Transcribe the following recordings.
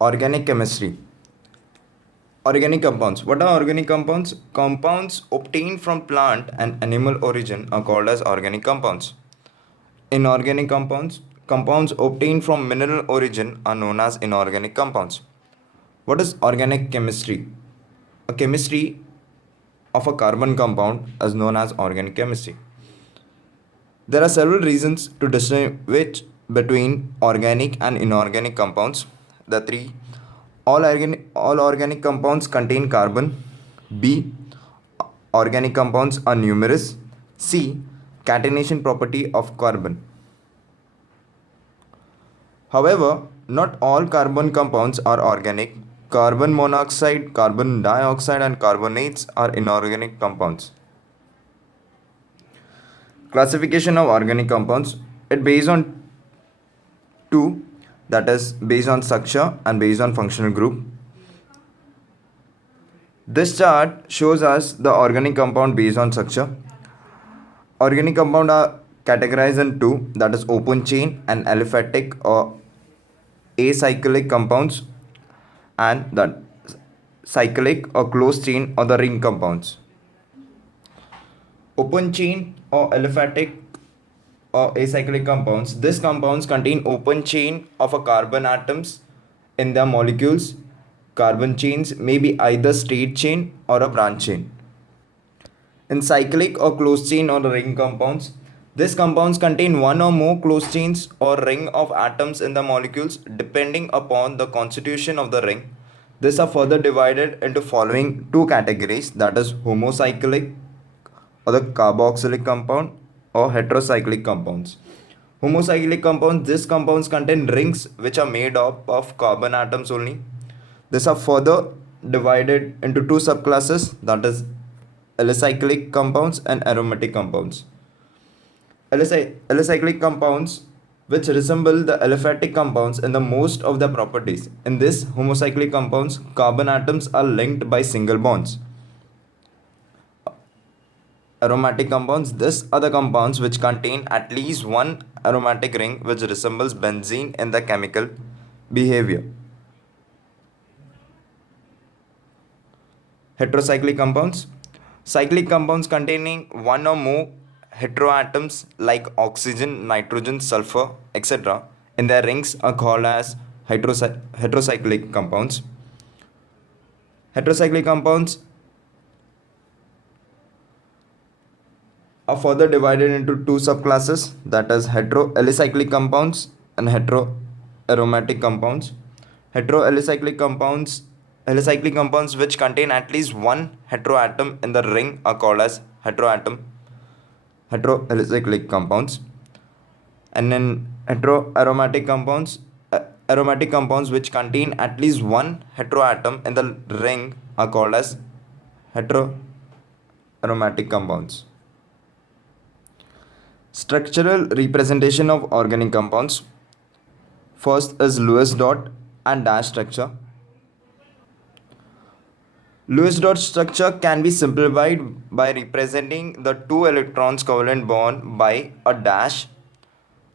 Organic chemistry. Organic compounds. What are organic compounds? Compounds obtained from plant and animal origin are called as organic compounds. Inorganic compounds. Compounds obtained from mineral origin are known as inorganic compounds. What is organic chemistry? A chemistry of a carbon compound is known as organic chemistry. There are several reasons to distinguish between organic and inorganic compounds. The three: all organic compounds contain carbon. B. Organic compounds are numerous. C. Catenation property of carbon. However, not all carbon compounds are organic. Carbon monoxide, carbon dioxide, and carbonates are inorganic compounds. Classification of organic compounds. It based on two, that is based on structure and based on functional group. This chart shows us the organic compound based on structure. Organic compound are categorized in two, that is open chain and aliphatic or acyclic compounds, and that cyclic or closed chain or the ring compounds. Open chain or aliphatic or acyclic compounds. These compounds contain open chain of a carbon atoms in their molecules. Carbon chains may be either straight chain or a branch chain. In cyclic or closed chain or ring compounds, these compounds contain one or more closed chains or ring of atoms in the molecules depending upon the constitution of the ring. These are further divided into following two categories, that is homocyclic or the carboxylic compound or heterocyclic compounds. Homocyclic compounds, these compounds contain rings which are made up of carbon atoms only. These are further divided into two subclasses, that is alicyclic compounds and aromatic compounds. Alicyclic compounds which resemble the aliphatic compounds in the most of their properties. In this homocyclic compounds, carbon atoms are linked by single bonds. Aromatic compounds, these are the compounds which contain at least one aromatic ring which resembles benzene in the chemical behavior. Heterocyclic compounds. Cyclic compounds containing one or more heteroatoms like oxygen, nitrogen, sulfur, etc. in their rings are called as heterocyclic compounds. Heterocyclic compounds are further divided into two subclasses, that is heteroalicyclic compounds and heteroaromatic compounds. Heteroalicyclic compounds which contain at least one heteroatom in the ring are called as heteroalicyclic compounds. And then heteroaromatic compounds, aromatic compounds which contain at least one heteroatom in the ring are called as heteroaromatic compounds. Structural representation of organic compounds. First is Lewis dot and dash structure. Lewis dot structure can be simplified by representing the two electrons covalent bond by a dash.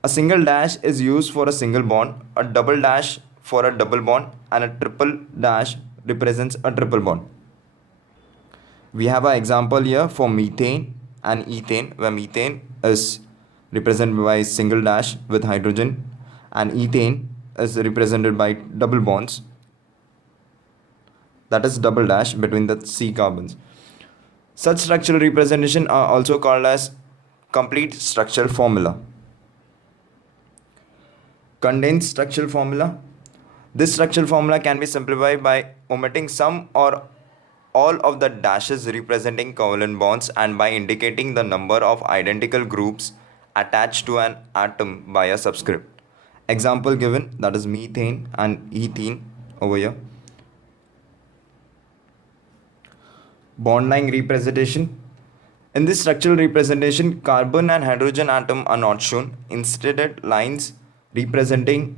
A single dash is used for a single bond, a double dash for a double bond, and a triple dash represents a triple bond. We have an example here for methane and ethane, where methane is represented by single dash with hydrogen and ethane is represented by double bonds, that is double dash between the C carbons. Such structural representation are also called as complete structural formula. Condensed structural formula. This structural formula can be simplified by omitting some or all of the dashes representing covalent bonds and by indicating the number of identical groups attached to an atom by a subscript. Example given, that is methane and ethene over here. Bond line representation. In this structural representation, carbon and hydrogen atom are not shown. Instead, lines representing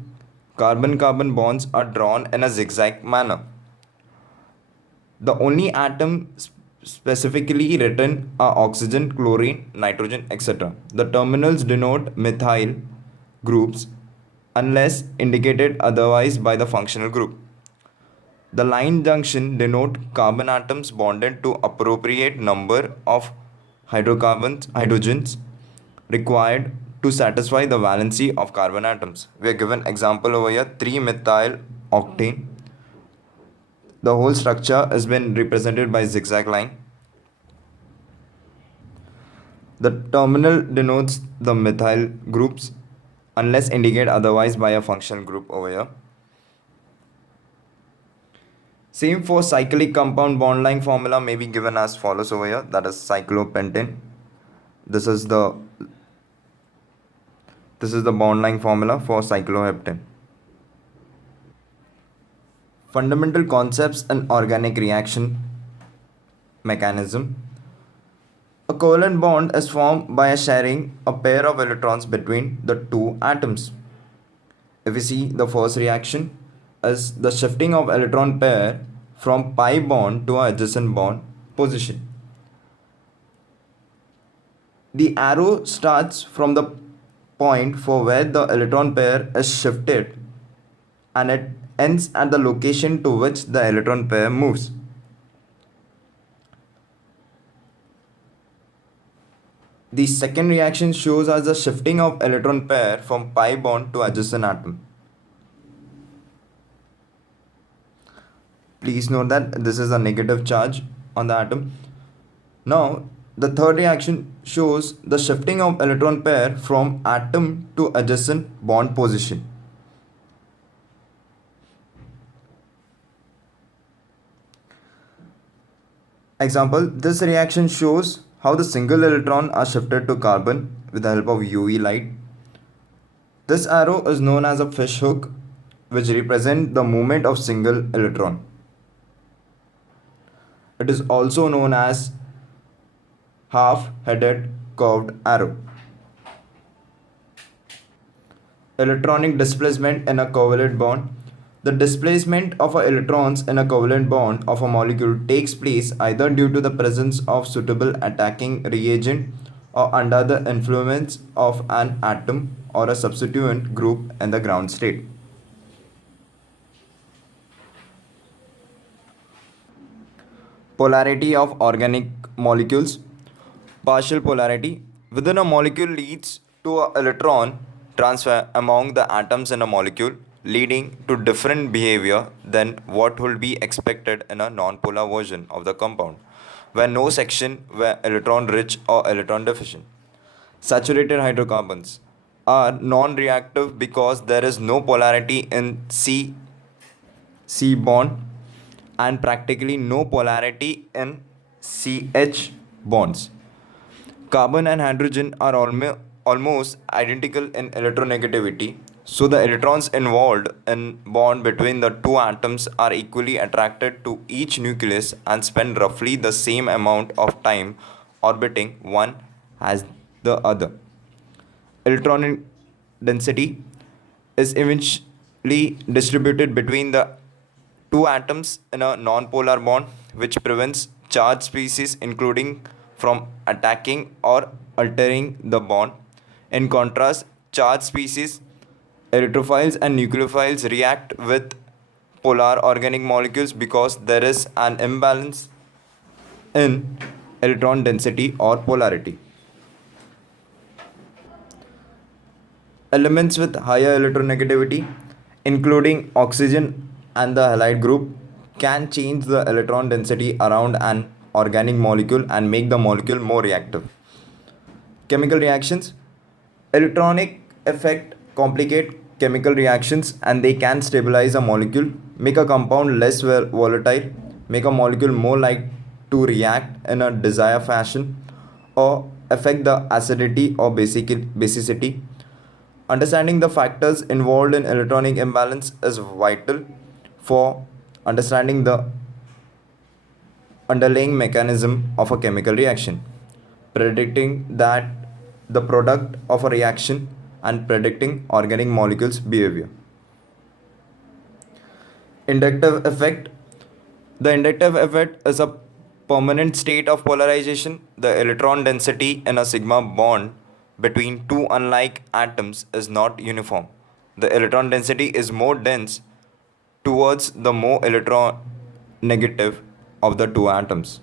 carbon-carbon bonds are drawn in a zigzag manner. The only atom specifically written are oxygen, chlorine, nitrogen, etc. The terminals denote methyl groups unless indicated otherwise by the functional group. The line junction denote carbon atoms bonded to appropriate number of hydrogens required to satisfy the valency of carbon atoms. We are given example over here 3-methyl octane. The whole structure has been represented by zigzag line. The terminal denotes the methyl groups unless indicated otherwise by a functional group over here. Same for cyclic compound bond line formula may be given as follows over here, that is cyclopentane. This is the bond line formula for cycloheptane. Fundamental concepts in organic reaction mechanism. A covalent bond is formed by sharing a pair of electrons between the two atoms. If we see the first reaction is the shifting of electron pair from pi bond to an adjacent bond position. The arrow starts from the point for where the electron pair is shifted and it ends at the location to which the electron pair moves. The second reaction shows us the shifting of electron pair from pi bond to adjacent atom. Please note that this is a negative charge on the atom. Now, the third reaction shows the shifting of electron pair from atom to adjacent bond position. Example, this reaction shows how the single electron are shifted to carbon with the help of UV light. This arrow is known as a fish hook, which represents the movement of single electron. It is also known as half-headed curved arrow. Electronic displacement in a covalent bond. The displacement of electrons in a covalent bond of a molecule takes place either due to the presence of suitable attacking reagent or under the influence of an atom or a substituent group in the ground state. Polarity of organic molecules. Partial polarity within a molecule leads to an electron transfer among the atoms in a molecule, leading to different behavior than what would be expected in a non-polar version of the compound, where no section were electron rich or electron deficient. Saturated hydrocarbons are non-reactive because there is no polarity in C bond and practically no polarity in CH bonds. Carbon and hydrogen are almost identical in electronegativity, so the electrons involved in bond between the two atoms are equally attracted to each nucleus and spend roughly the same amount of time orbiting one as the other. Electron density is eventually distributed between the two atoms in a non-polar bond, which prevents charged species including from attacking or altering the bond. In contrast, charged species, electrophiles and nucleophiles react with polar organic molecules because there is an imbalance in electron density or polarity. Elements with higher electronegativity, including oxygen and the halide group, can change the electron density around an organic molecule and make the molecule more reactive. Chemical reactions. Electronic effect complicate chemical reactions and they can stabilize a molecule, make a compound less volatile, make a molecule more likely to react in a desired fashion, or affect the acidity or basicity. Understanding the factors involved in electronic imbalance is vital for understanding the underlying mechanism of a chemical reaction, predicting that the product of a reaction and predicting organic molecules behavior. Inductive effect. The inductive effect is a permanent state of polarization, the electron density in a sigma bond between two unlike atoms is not uniform. The electron density is more dense towards the more electron negative of the two atoms.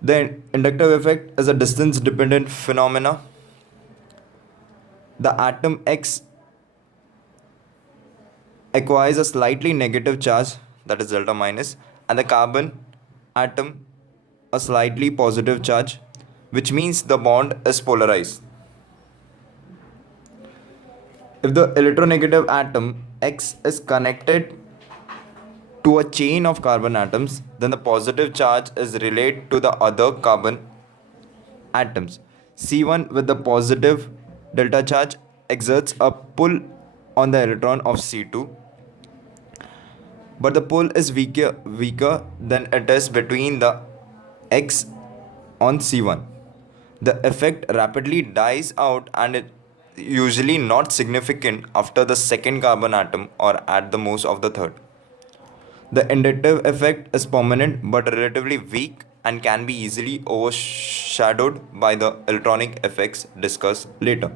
The inductive effect is a distance dependent phenomena. The atom X acquires a slightly negative charge, that is delta minus, and the carbon atom a slightly positive charge, which means the bond is polarized. If the electronegative atom X is connected to a chain of carbon atoms, then the positive charge is relayed to the other carbon atoms. C1 with the positive delta charge exerts a pull on the electron of C2, but the pull is weaker than it is between the X on C1. The effect rapidly dies out and it usually not significant after the second carbon atom or at the most of the third. The inductive effect is permanent but relatively weak and can be easily overshadowed by the electronic effects discussed later.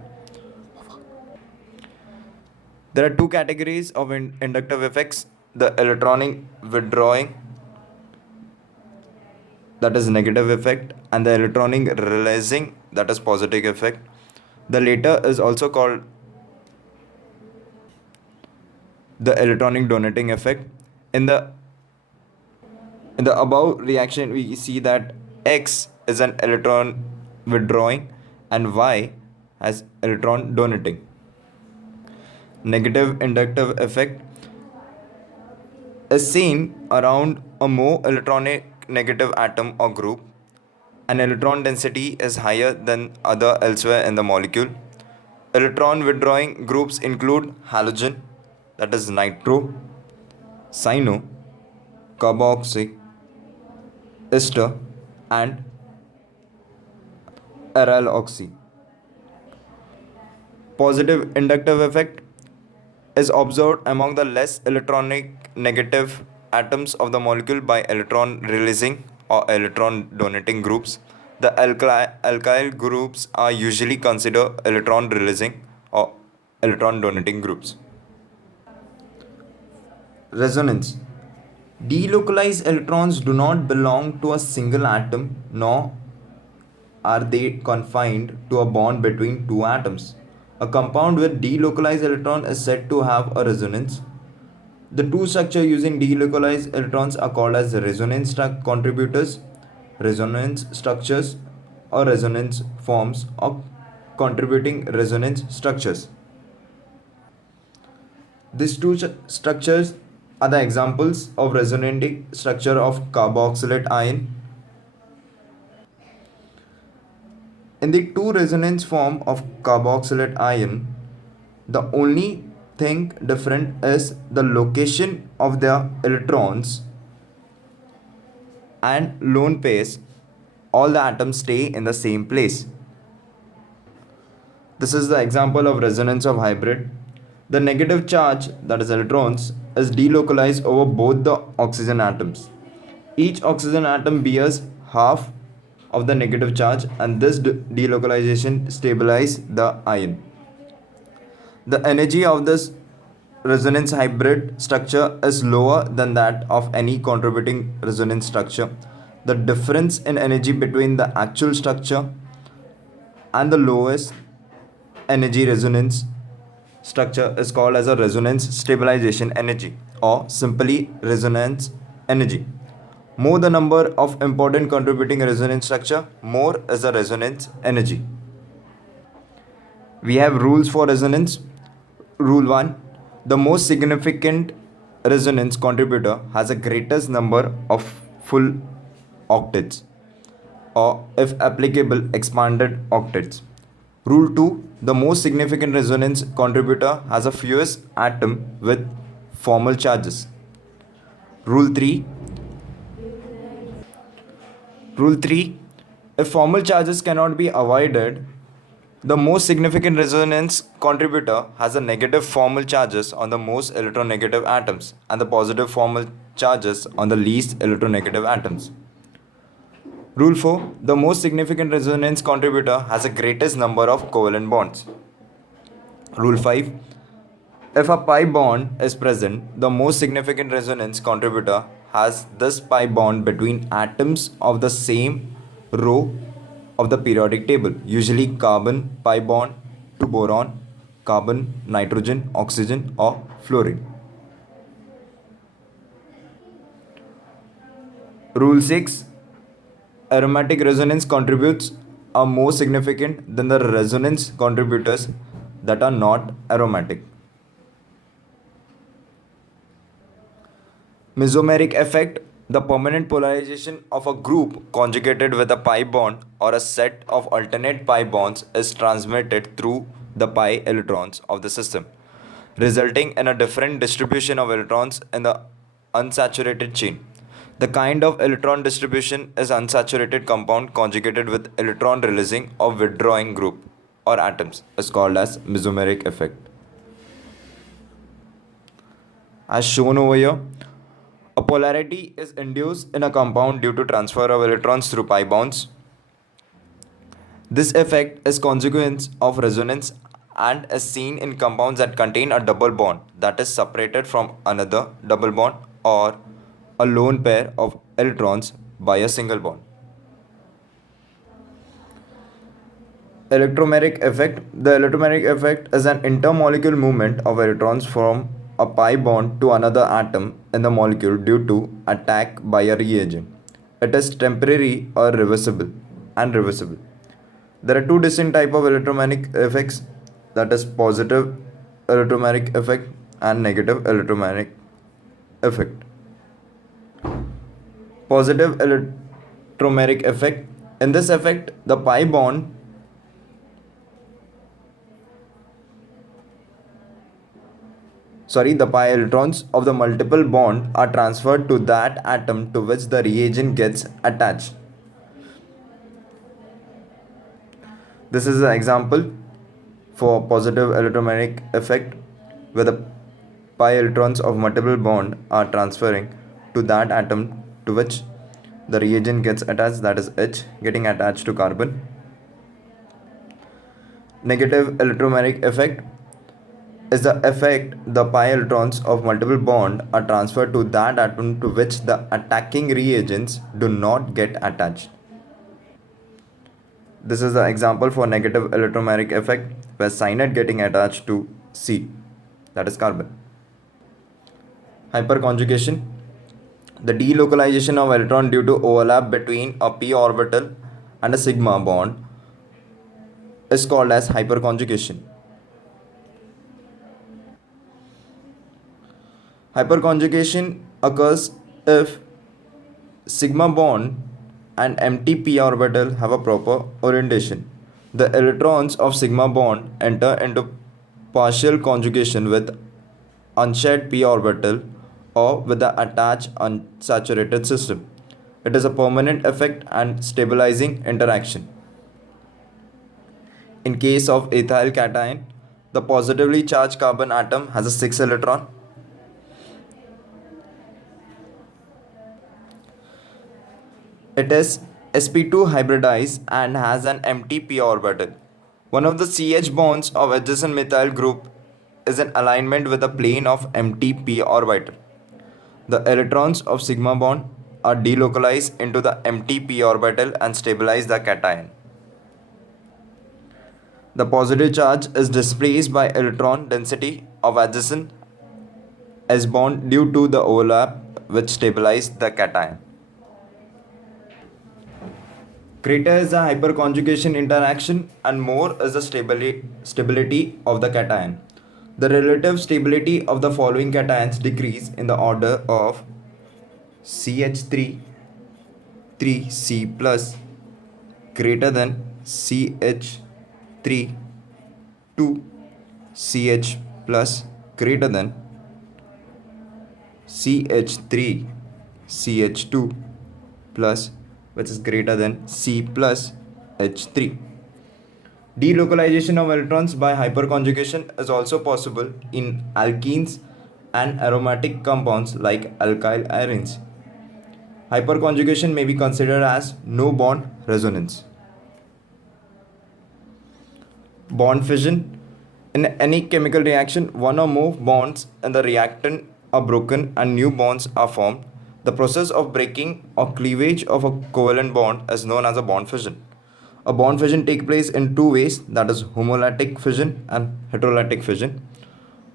There are two categories of inductive effects: the electronic withdrawing, that is negative effect, and the electronic releasing, that is positive effect. The latter is also called the electronic donating effect. In the above reaction, we see that X is an electron withdrawing and Y has electron donating. Negative inductive effect is seen around a more electronic negative atom or group. An electron density is higher than other elsewhere in the molecule. Electron withdrawing groups include halogen, that is nitro, cyano, carboxy, ester, and aryl oxy. Positive inductive effect is observed among the less electronic negative atoms of the molecule by electron releasing or electron donating groups. The alkyl groups are usually considered electron releasing or electron donating groups. Resonance. Delocalized electrons do not belong to a single atom, nor are they confined to a bond between two atoms. A compound with delocalized electron is said to have a resonance. The two structures using delocalized electrons are called as resonance contributors, resonance structures, or resonance forms of contributing resonance structures. These two structures are the examples of resonating structure of carboxylate ion. In the two resonance form of carboxylate ion, the only thing different is the location of their electrons and lone pairs. All the atoms stay in the same place. This is the example of resonance of hybrid. The negative charge, that is electrons, is delocalized over both the oxygen atoms. Each oxygen atom bears half of the negative charge, and this delocalization stabilizes the ion. The energy of this resonance hybrid structure is lower than that of any contributing resonance structure. The difference in energy between the actual structure and the lowest energy resonance structure is called as a resonance stabilization energy, or simply resonance energy. More the number of important contributing resonance structure, more is the resonance energy. We have rules for resonance. Rule 1: the most significant resonance contributor has a greatest number of full octets, or if applicable expanded octets. Rule 2: the most significant resonance contributor has a fewest atom with formal charges. Rule 3: if formal charges cannot be avoided, the most significant resonance contributor has a negative formal charges on the most electronegative atoms and the positive formal charges on the least electronegative atoms. Rule 4. The most significant resonance contributor has the greatest number of covalent bonds. Rule 5. If a pi bond is present, the most significant resonance contributor has this pi bond between atoms of the same row of the periodic table, usually carbon pi bond to boron, carbon, nitrogen, oxygen, or fluorine. Rule 6. Aromatic resonance contributes are more significant than the resonance contributors that are not aromatic. Mesomeric effect. The permanent polarization of a group conjugated with a pi bond or a set of alternate pi bonds is transmitted through the pi electrons of the system, resulting in a different distribution of electrons in the unsaturated chain. The kind of electron distribution is unsaturated compound conjugated with electron releasing or withdrawing group or atoms is called as mesomeric effect. As shown over here, a polarity is induced in a compound due to transfer of electrons through pi bonds. This effect is consequence of resonance and is seen in compounds that contain a double bond that is separated from another double bond or a lone pair of electrons by a single bond. Electromeric effect. The electromeric effect is an intermolecular movement of electrons from a pi bond to another atom in the molecule due to attack by a reagent. It is temporary or reversible and reversible. There are two distinct types of electromagnetic effects, that is positive electromagnetic effect and negative electromagnetic effect. Positive electromagnetic effect. In this effect, the pi bond the pi electrons of the multiple bond are transferred to that atom to which the reagent gets attached. This is an example for positive electromagnetic effect where the pi electrons of multiple bond are transferring to that atom to which the reagent gets attached, that is H getting attached to carbon. Negative electromagnetic effect is the effect the pi electrons of multiple bond are transferred to that atom to which the attacking reagents do not get attached. This is the example for negative electromagnetic effect where cyanide getting attached to C, that is carbon. Hyperconjugation. The delocalization of electron due to overlap between a p orbital and a sigma bond is called as hyperconjugation. Hyperconjugation occurs if sigma bond and empty p orbital have a proper orientation. The electrons of sigma bond enter into partial conjugation with unshared p orbital or with the attached unsaturated system. It is a permanent effect and stabilizing interaction. In case of ethyl cation, the positively charged carbon atom has a 6 electron. It is sp2 hybridized and has an empty p orbital. One of the CH bonds of adjacent methyl group is in alignment with the plane of empty p orbital. The electrons of sigma bond are delocalized into the empty p orbital and stabilize the cation. The positive charge is displaced by electron density of adjacent s bond due to the overlap which stabilize the cation. Greater is the hyperconjugation interaction and more is the stability of the cation. The relative stability of the following cations decrease in the order of CH3 3C plus greater than CH3 2CH plus greater than CH3 CH2 plus which is greater than C plus H3. Delocalization of electrons by hyperconjugation is also possible in alkenes and aromatic compounds like alkyl arenes. Hyperconjugation may be considered as no bond resonance. Bond fission. In any chemical reaction, one or more bonds in the reactant are broken and new bonds are formed. The process of breaking or cleavage of a covalent bond is known as a bond fission. A bond fission takes place in two ways, that is homolytic fission and heterolytic fission.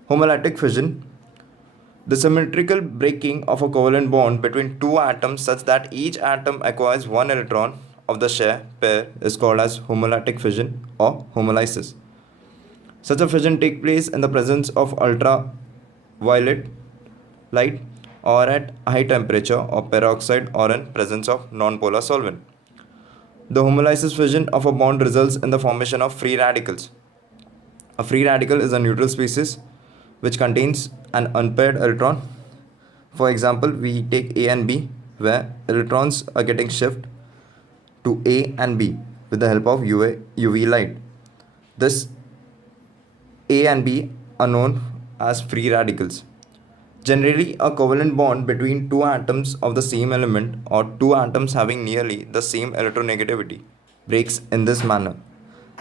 Homolytic fission, the symmetrical breaking of a covalent bond between two atoms such that each atom acquires one electron of the shared pair, is called as homolytic fission or homolysis. Such a fission takes place in the presence of ultraviolet light or at high temperature or peroxide or in presence of nonpolar solvent. The homolysis fission of a bond results in the formation of free radicals. A free radical is a neutral species which contains an unpaired electron. For example, we take A and B, where electrons are getting shifted to A and B with the help of UV light. This A and B are known as free radicals. Generally, a covalent bond between two atoms of the same element or two atoms having nearly the same electronegativity breaks in this manner.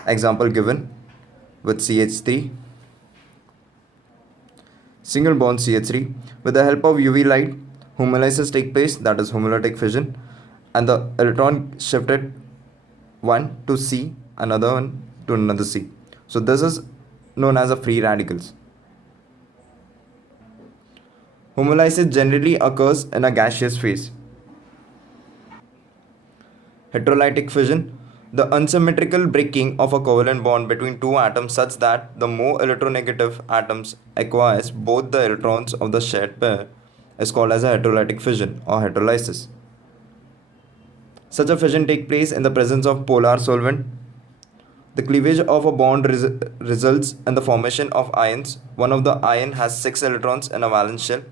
Example given with CH3, single bond CH3. With the help of UV light, homolysis takes place, that is homolytic fission, and the electron shifted one to C, another one to another C. So this is known as a free radicals. Homolysis generally occurs in a gaseous phase. Heterolytic fission, the unsymmetrical breaking of a covalent bond between two atoms such that the more electronegative atoms acquires both the electrons of the shared pair, is called as a heterolytic fission or heterolysis. Such a fission takes place in the presence of polar solvent. The cleavage of a bond results in the formation of ions. One of the ion has 6 electrons in a valence shell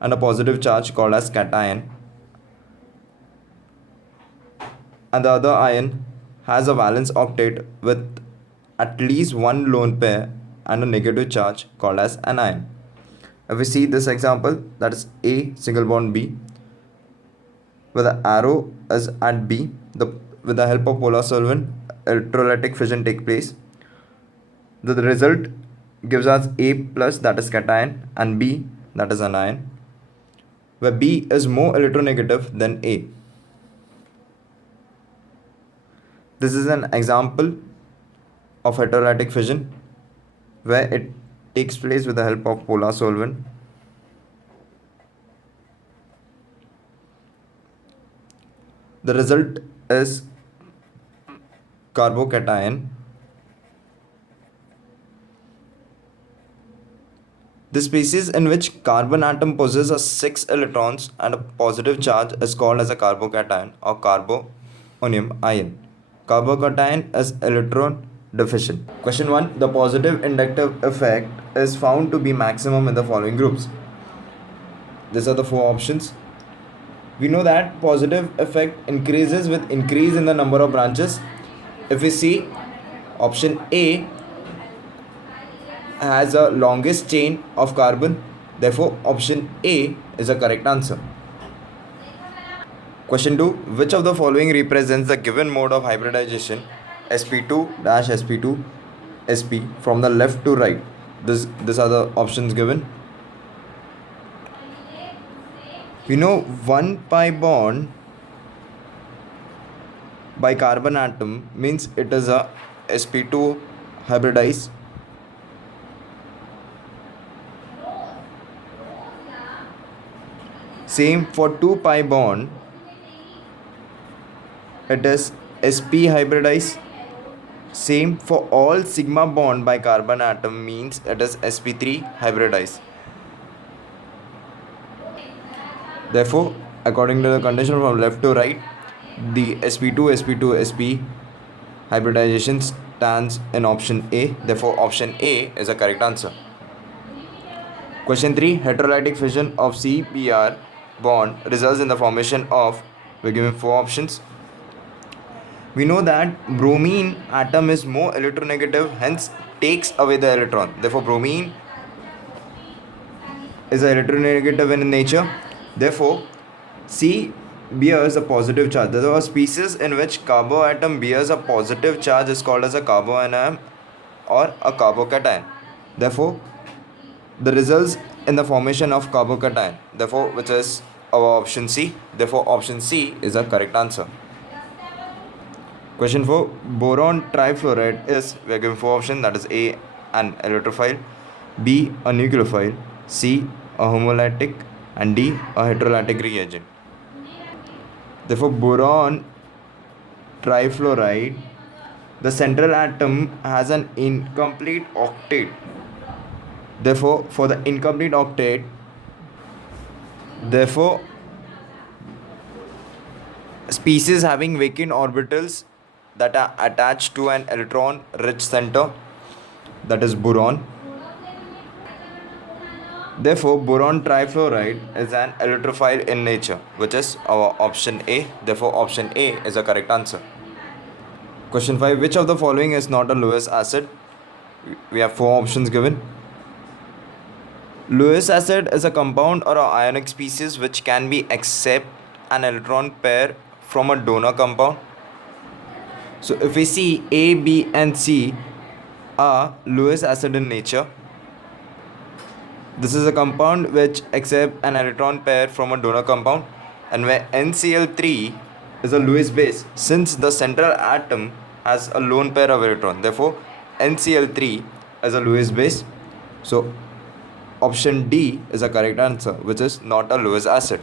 and a positive charge called as cation, and the other ion has a valence octet with at least one lone pair and a negative charge called as anion. If we see this example, that is A single bond B, where the arrow is at B, with the help of polar solvent, electrolytic fission takes place. The result gives us A plus, that is cation, and B, that is anion, where B is more electronegative than A. This is an example of heterolytic fission where it takes place with the help of polar solvent. The result is carbocation. The species in which carbon atom possesses 6 electrons and a positive charge is called as a carbocation or carbonium ion. Carbocation is electron deficient. Question 1. The positive inductive effect is found to be maximum in the following groups. These are the 4 options. We know that positive effect increases with increase in the number of branches. If we see, option A has a longest chain of carbon, therefore option A is a correct answer. Question 2. Which of the following represents the given mode of hybridization sp2-sp2sp from the left to right? These are the options given. We know 1 pi bond by carbon atom means it is a sp2 hybridized. Same for 2 pi bond, it is sp hybridized. Same for all sigma bond by carbon atom means it is sp3 hybridized. Therefore, according to the condition from left to right, the sp2-sp2-sp hybridization stands in option A. Therefore, option A is a correct answer. Question 3. Heterolytic fission of CBr bond results in the formation of, we're given 4 options. We know that bromine atom is more electronegative, hence takes away the electron. Therefore, bromine is electronegative in nature. Therefore, C bears a positive charge. Therefore, a species in which carboatom bears a positive charge is called as a carboanion or a carbocation. Therefore, the results in the formation of carbocation. Therefore, which is our option C. Therefore, option C is a correct answer. Question 4. Boron trifluoride is, we are given 4 options, that is A, an electrophile, B, a nucleophile, C, a homolytic, and D, a heterolytic reagent. Therefore, boron trifluoride, the central atom has an incomplete octet. Therefore, for the incomplete octet, therefore, species having vacant orbitals that are attached to an electron rich center, that is boron. Therefore, boron trifluoride is an electrophile in nature, which is our option A. Therefore, option A is a correct answer. Question 5. Which of the following is not a Lewis acid? We have 4 options given. Lewis acid is a compound or an ionic species which can be accept an electron pair from a donor compound. So if we see A, B and C are Lewis acid in nature. This is a compound which accepts an electron pair from a donor compound, and where NCl3 is a Lewis base since the central atom has a lone pair of electrons. Therefore, NCl3 is a Lewis base. So option D is a correct answer, which is not a Lewis acid.